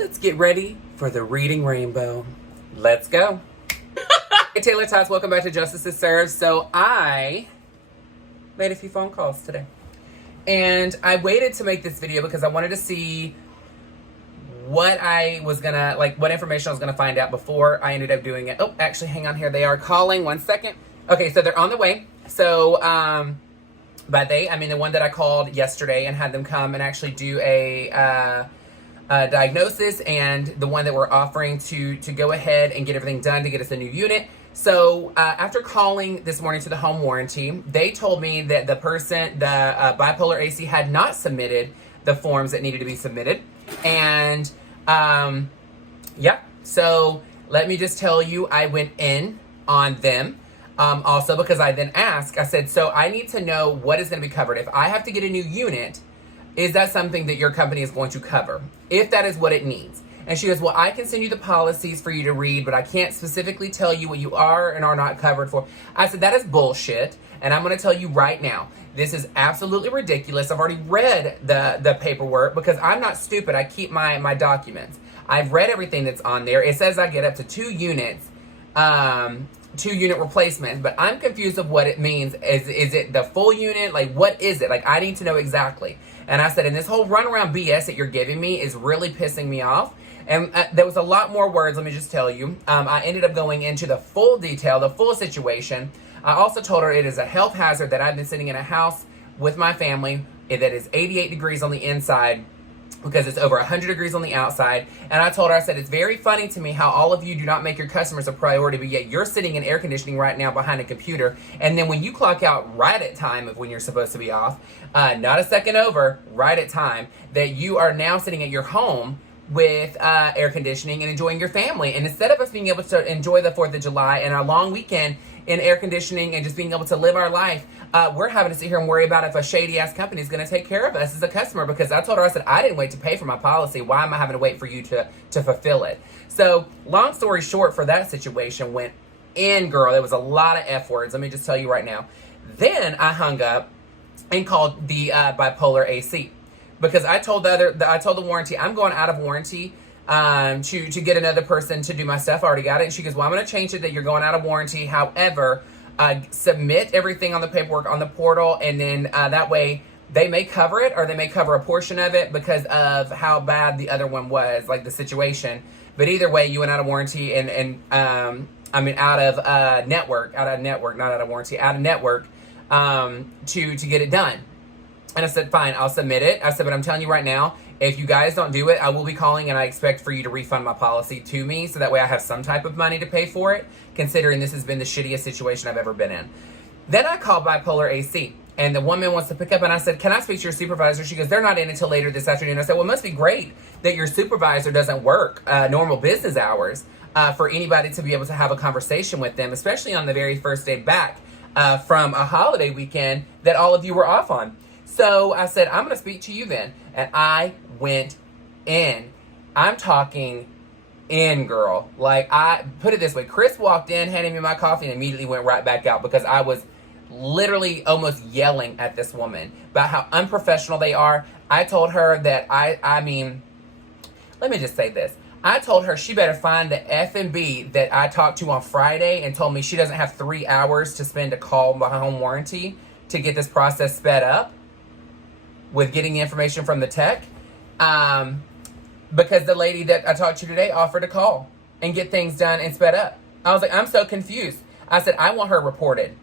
Let's get ready for the reading rainbow. Let's go. Hey Taylor-tots, welcome back to Justice is Served. So I made a few phone calls today. And I waited to make this video because I wanted to see what I was gonna, what information I was gonna find out before I ended up doing it. Oh, actually, hang on here. They are calling. 1 second. Okay, so they're on the way. So, by they, I mean the one that I called yesterday and had them come and actually do a diagnosis, and the one that we're offering to go ahead and get everything done to get us a new unit. So after calling this morning to the home warranty, they told me that the Bipolar AC had not submitted the forms that needed to be submitted. And yeah, so let me just tell you, I went in on them. Also because I then asked, I said, so I need to know what is going to be covered. If I have to get a new unit, is that something that your company is going to cover? If that is what it needs. And she goes, well, I can send you the policies for you to read, but I can't specifically tell you what you are and are not covered for. I said, that is bullshit. And I'm going to tell you right now, this is absolutely ridiculous. I've already read the paperwork because I'm not stupid. I keep my documents. I've read everything that's on there. It says I get up to 2 units, 2-unit replacement, but I'm confused of what it means. Is it the full unit? Like, what is it? Like, I need to know exactly. And I said, and this whole runaround BS that you're giving me is really pissing me off. And there was a lot more words, let me just tell you. I ended up going into the full detail, the full situation. I also told her it is a health hazard that I've been sitting in a house with my family that is 88 degrees on the inside because it's over 100 degrees on the outside. And I told her, I said, it's very funny to me how all of you do not make your customers a priority, but yet you're sitting in air conditioning right now behind a computer. And then when you clock out right at time of when you're supposed to be off, not a second over, right at time, that you are now sitting at your home with air conditioning and enjoying your family. And instead of us being able to enjoy the 4th of July and our long weekend in air conditioning and just being able to live our life, we're having to sit here and worry about if a shady-ass company is going to take care of us as a customer. Because I told her, I said, I didn't wait to pay for my policy. Why am I having to wait for you to fulfill it? So, long story short, for that situation, went in, girl. There was a lot of F words. Let me just tell you right now. Then I hung up and called the Bipolar AC. Because I told the warranty, I'm going out of warranty to get another person to do my stuff. I already got it. And she goes, well, I'm going to change it that you're going out of warranty. However, submit everything on the paperwork on the portal. And then that way they may cover it or they may cover a portion of it because of how bad the other one was, like the situation. But either way, you went out of warranty out of network, not out of warranty, out of network to get it done. And I said, fine, I'll submit it. I said, but I'm telling you right now, if you guys don't do it, I will be calling and I expect for you to refund my policy to me so that way I have some type of money to pay for it, considering this has been the shittiest situation I've ever been in. Then I called Bipolar AC and the woman wants to pick up and I said, can I speak to your supervisor? She goes, they're not in until later this afternoon. I said, well, it must be great that your supervisor doesn't work normal business hours for anybody to be able to have a conversation with them, especially on the very first day back from a holiday weekend that all of you were off on. So I said, I'm going to speak to you then. And I went in. I'm talking in, girl. Like, I put it this way. Chris walked in, handed me my coffee, and immediately went right back out because I was literally almost yelling at this woman about how unprofessional they are. I told her that I mean, let me just say this. I told her she better find the F&B that I talked to on Friday and told me she doesn't have 3 hours to spend to call my home warranty to get this process sped up with getting the information from the tech, because the lady that I talked to today offered to call and get things done and sped up. I was like, I'm so confused. I said, I want her reported.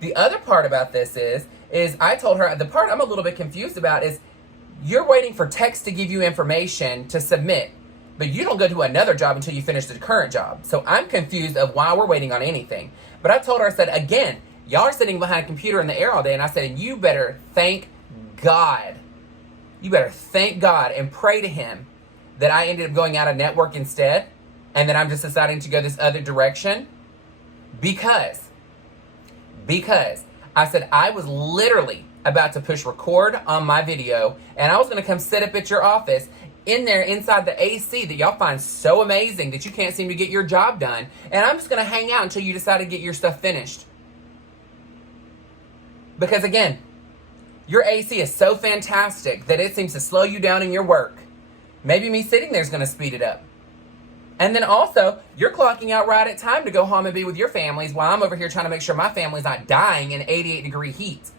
The other part about this is I told her, the part I'm a little bit confused about is you're waiting for techs to give you information to submit, but you don't go to another job until you finish the current job. So I'm confused of why we're waiting on anything. But I told her, I said, again, y'all are sitting behind a computer in the air all day, and I said, and you better thank God. You better thank God and pray to him that I ended up going out of network instead and that I'm just deciding to go this other direction because I said I was literally about to push record on my video and I was going to come sit up at your office in there inside the AC that y'all find so amazing that you can't seem to get your job done, and I'm just going to hang out until you decide to get your stuff finished. Because again, your AC is so fantastic that it seems to slow you down in your work. Maybe me sitting there is going to speed it up. And then also, you're clocking out right at time to go home and be with your families while I'm over here trying to make sure my family's not dying in 88-degree heat.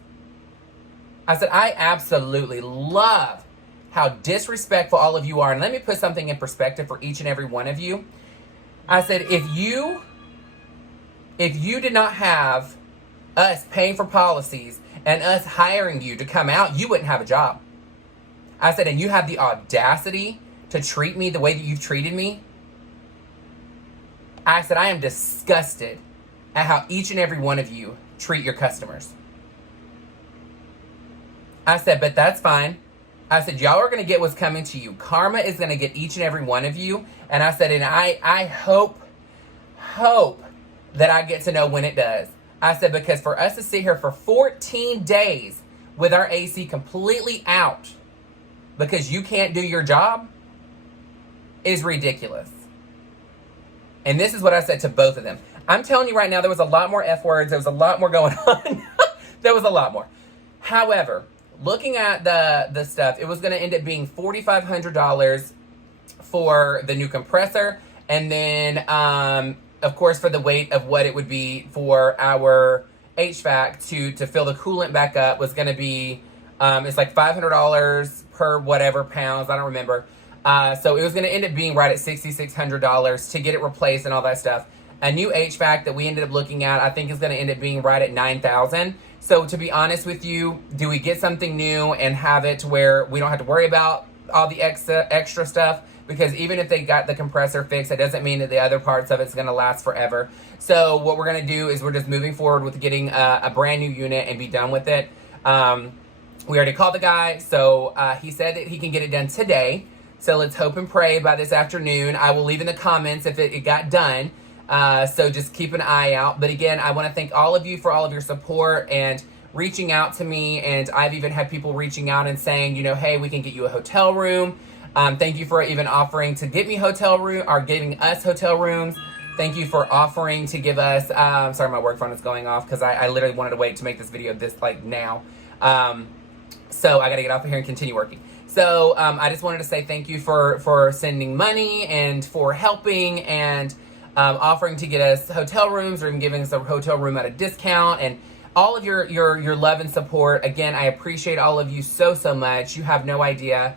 I said, I absolutely love how disrespectful all of you are. And let me put something in perspective for each and every one of you. I said, if you did not have us paying for policies and us hiring you to come out, you wouldn't have a job. I said, and you have the audacity to treat me the way that you've treated me. I said, I am disgusted at how each and every one of you treat your customers. I said, but that's fine. I said, y'all are going to get what's coming to you. Karma is going to get each and every one of you. And I said, and I hope that I get to know when it does. I said, because for us to sit here for 14 days with our AC completely out because you can't do your job is ridiculous. And this is what I said to both of them. I'm telling you right now, there was a lot more F words. There was a lot more going on. There was a lot more. However, looking at the stuff, it was going to end up being $4,500 for the new compressor. And then, of course, for the weight of what it would be for our HVAC to fill the coolant back up was going to be, it's like $500 per whatever pounds. I don't remember. So it was going to end up being right at $6,600 to get it replaced and all that stuff. A new HVAC that we ended up looking at, I think is going to end up being right at $9,000. So to be honest with you, do we get something new and have it to where we don't have to worry about all the extra stuff? Because even if they got the compressor fixed, it doesn't mean that the other parts of it's going to last forever. So what we're going to do is we're just moving forward with getting a brand new unit and be done with it. We already called the guy, so he said that he can get it done today. So let's hope and pray by this afternoon. I will leave in the comments if it got done. So just keep an eye out. But again, I want to thank all of you for all of your support and reaching out to me. And I've even had people reaching out and saying, hey, we can get you a hotel room. Thank you for even offering to get me hotel room or giving us hotel rooms. Thank you for offering to give us, sorry, my work phone is going off because I literally wanted to wait to make this video this now. So I got to get off of here and continue working. So I just wanted to say thank you for sending money and for helping and offering to get us hotel rooms or even giving us a hotel room at a discount and all of your love and support. Again, I appreciate all of you so much. You have no idea.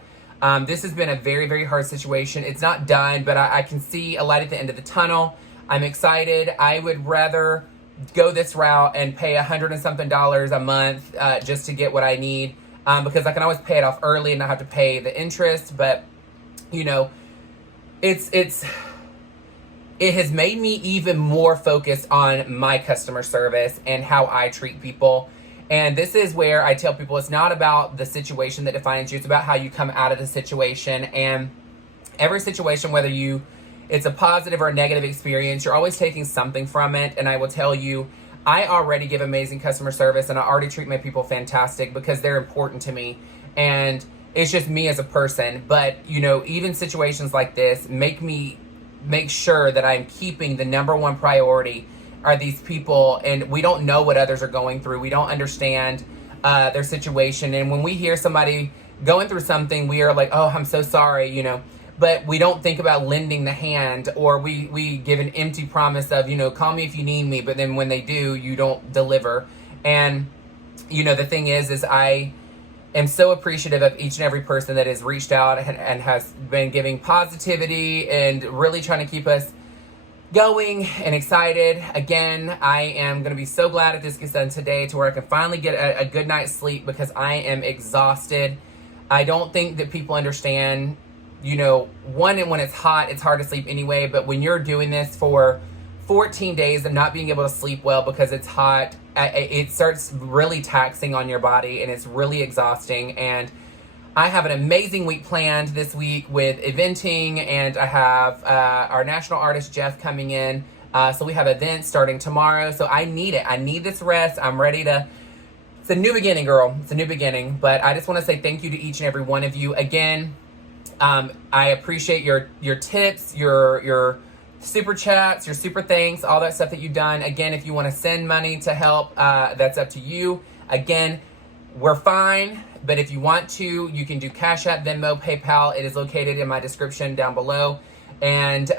This has been a very, very hard situation. It's not done, but I can see a light at the end of the tunnel. I'm excited. I would rather go this route and pay $100 and something a month just to get what I need. Because I can always pay it off early and not have to pay the interest. But, it has made me even more focused on my customer service and how I treat people. And this is where I tell people it's not about the situation that defines you. It's about how you come out of the situation. And every situation, whether it's a positive or a negative experience, you're always taking something from it. And I will tell you, I already give amazing customer service and I already treat my people fantastic because they're important to me. And it's just me as a person. But, even situations like this make sure that I'm keeping the number one priority are these people. And we don't know what others are going through. We don't understand their situation. And when we hear somebody going through something, we are like, oh, I'm so sorry, But we don't think about lending the hand, or we give an empty promise of, call me if you need me. But then when they do, you don't deliver. And, the thing is I am so appreciative of each and every person that has reached out and has been giving positivity and really trying to keep us going and excited. Again, I am going to be so glad if this gets done today to where I can finally get a good night's sleep because I am exhausted. I don't think that people understand. When it's hot, it's hard to sleep anyway. But when you're doing this for 14 days of not being able to sleep well because it's hot, it starts really taxing on your body and it's really exhausting. And I have an amazing week planned this week with eventing, and I have our national artist Jeff coming in. So we have events starting tomorrow. So I need it. I need this rest. I'm ready to. It's a new beginning, girl. It's a new beginning. But I just want to say thank you to each and every one of you again. I appreciate your tips, your super chats, your super thanks, all that stuff that you've done. Again, if you want to send money to help, that's up to you. Again, we're fine. But if you want to, you can do Cash App, Venmo, PayPal. It is located in my description down below. And,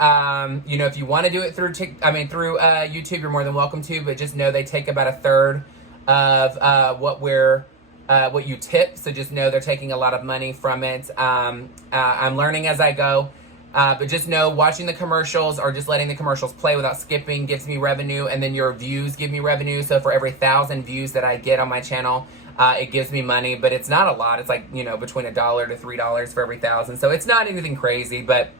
you know, if you want to do it through, YouTube, you're more than welcome to, but just know they take about a third of, what you tip. So just know they're taking a lot of money from it. I'm learning as I go. But just know watching the commercials or just letting the commercials play without skipping gives me revenue, and then your views give me revenue. So for every 1,000 views that I get on my channel, it gives me money, but it's not a lot. It's like, you know, between $1 to $3 for every 1,000. So it's not anything crazy, but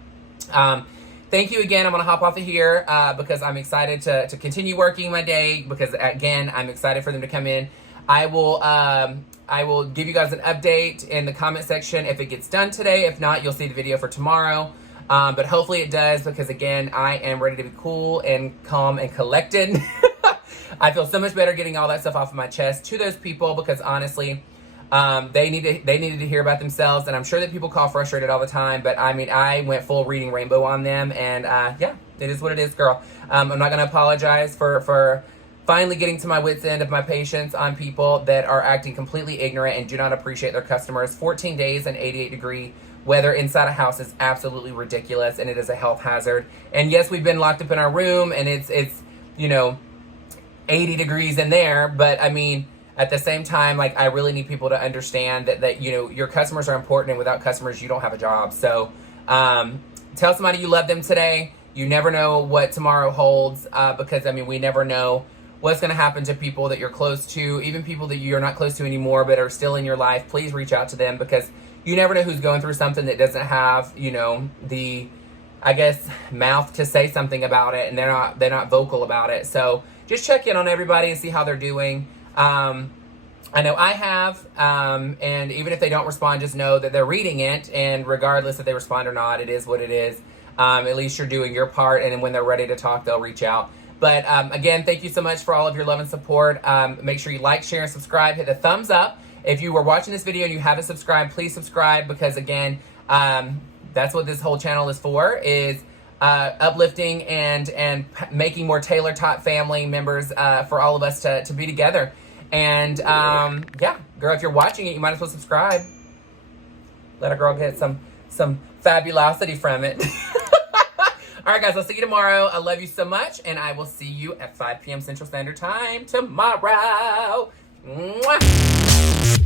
thank you again. I'm going to hop off of here because I'm excited to continue working my day, because again, I'm excited for them to come in. I will give you guys an update in the comment section if it gets done today. If not, you'll see the video for tomorrow. But hopefully it does, because again, I am ready to be cool and calm and collected. I feel so much better getting all that stuff off of my chest to those people, because honestly, they needed to hear about themselves, and I'm sure that people call frustrated all the time, but I mean, I went full reading rainbow on them, and yeah, it is what it is, girl. I'm not going to apologize for finally getting to my wit's end of my patience on people that are acting completely ignorant and do not appreciate their customers. 14 days and 88-degree weather inside a house is absolutely ridiculous, and it is a health hazard. And yes, we've been locked up in our room, and it's you know, 80 degrees in there, but I mean, at the same time, like, I really need people to understand that you know, your customers are important, and without customers, you don't have a job. So tell somebody you love them today. You never know what tomorrow holds, because I mean, we never know what's going to happen to people that you're close to, even people that you're not close to anymore but are still in your life. Please reach out to them, because you never know who's going through something that doesn't have, you know, the, I guess, mouth to say something about it, and they're not vocal about it. So just check in on everybody and see how they're doing. I know I have, and even if they don't respond, just know that they're reading it, and regardless if they respond or not, it is what it is. At least you're doing your part, and when they're ready to talk, they'll reach out. But again, thank you so much for all of your love and support. Make sure you like, share, and subscribe. Hit the thumbs up. If you were watching this video and you haven't subscribed, please subscribe, because again, that's what this whole channel is for, is uplifting and making more Taylor-tot family members for all of us to be together. And yeah, girl, if you're watching it, you might as well subscribe. Let a girl get some fabulosity from it. All right, guys, I'll see you tomorrow. I love you so much, and I will see you at 5 p.m. Central Standard Time tomorrow. Mwah!